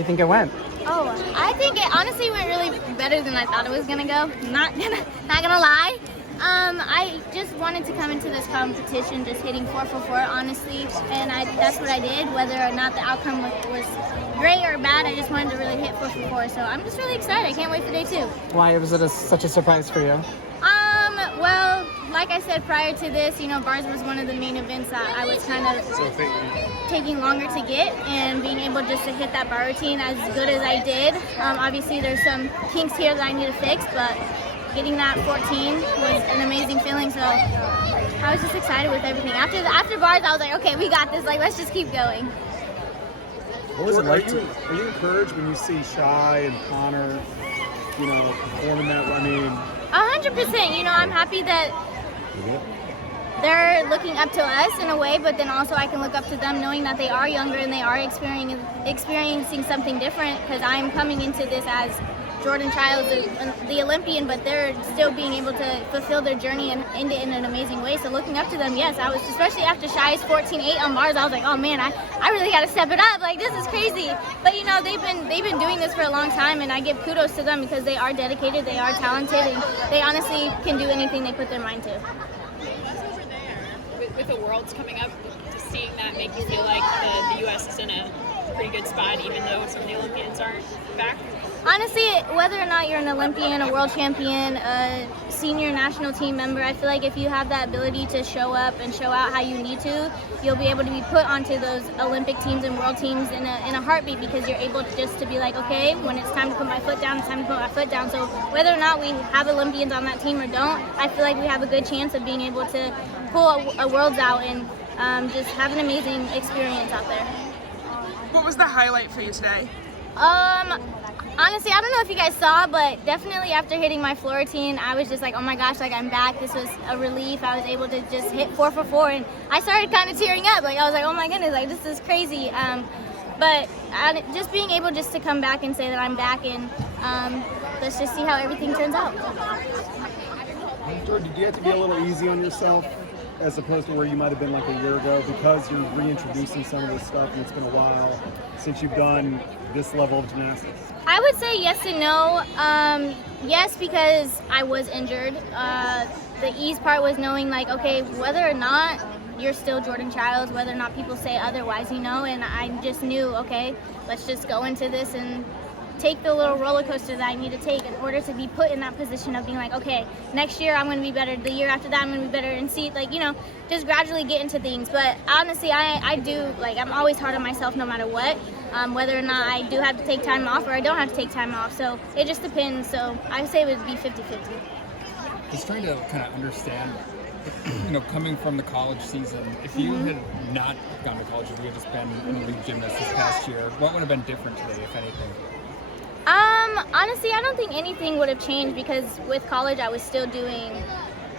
do you think it went? Oh, I think it honestly went really better than I thought it was gonna go. Not gonna lie. I just wanted to come into this competition just hitting 444, honestly, and that's what I did. Whether or not the outcome was great or bad, I just wanted to really hit 444. So I'm just really excited. I can't wait for day 2. Why was it such a surprise for you? Well, like I said prior to this, bars was one of the main events that I was kind of taking longer to get, and being able just to hit that bar routine as good as I did. Obviously, there's some kinks here that I need to fix, but getting that 14 was an amazing feeling. So I was just excited with everything. After bars, I was like, okay, we got this. Like, let's just keep going. What was it like? Are you encouraged when you see Shy and Connor, performing that? 100%. I'm happy that they're looking up to us in a way, but then also I can look up to them knowing that they are younger and they are experiencing something different, because I'm coming into this as Jordan Chiles, the Olympian, but they're still being able to fulfill their journey and end it in an amazing way. So looking up to them, yes, I was, especially after Shy's 14.8 on bars, I was like, oh man, I really got to step it up. Like, this is crazy. But they've been doing this for a long time, and I give kudos to them because they are dedicated, they are talented, and they honestly can do anything they put their mind to. With the Worlds coming up, does seeing that make you feel like the U.S. is in a pretty good spot, even though some of the Olympians aren't back? Honestly, whether or not you're an Olympian, a world champion, a senior national team member, I feel like if you have that ability to show up and show out how you need to, you'll be able to be put onto those Olympic teams and world teams in a heartbeat, because you're able just to be like, okay, when it's time to put my foot down, it's time to put my foot down. So whether or not we have Olympians on that team or don't, I feel like we have a good chance of being able to pull a Worlds out and just have an amazing experience out there. What was the highlight for you today? Honestly, I don't know if you guys saw, but definitely after hitting my floor routine, I was just like, oh my gosh, like, I'm back. This was a relief. I was able to just hit 444, and I started kind of tearing up. Like, I was like, oh my goodness, like, this is crazy. But just being able just to come back and say that I'm back, and let's just see how everything turns out. Jordan, did you have to be a little easy on yourself as opposed to where you might have been like a year ago, because you're reintroducing some of this stuff and it's been a while since you've done this level of gymnastics? I would say yes and no. Yes, because I was injured. The ease part was knowing, like, okay, whether or not you're still Jordan Chiles, whether or not people say otherwise, and I just knew, okay, let's just go into this and take the little roller coaster that I need to take in order to be put in that position of being like, okay, next year I'm going to be better, the year after that I'm going to be better, and see, like, just gradually get into things. But honestly, I do, like, I'm always hard on myself no matter what, whether or not I do have to take time off or I don't have to take time off. So it just depends. So I would say it would be 50-50. Just trying to kind of understand, coming from the college season, if you had not gone to college, if you had just been an elite gymnast this past year, what would have been different today, if anything? Honestly, I don't think anything would have changed, because with college I was still doing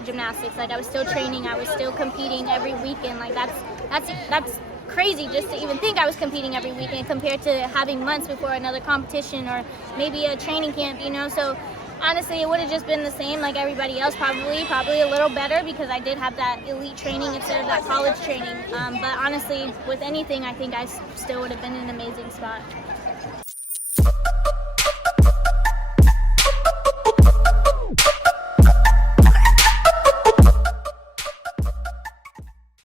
gymnastics. Like, I was still training, I was still competing every weekend. Like, that's crazy just to even think I was competing every weekend compared to having months before another competition or maybe a training camp, So honestly, it would have just been the same like everybody else, probably a little better, because I did have that elite training instead of that college training. But honestly, with anything, I think I still would have been in an amazing spot.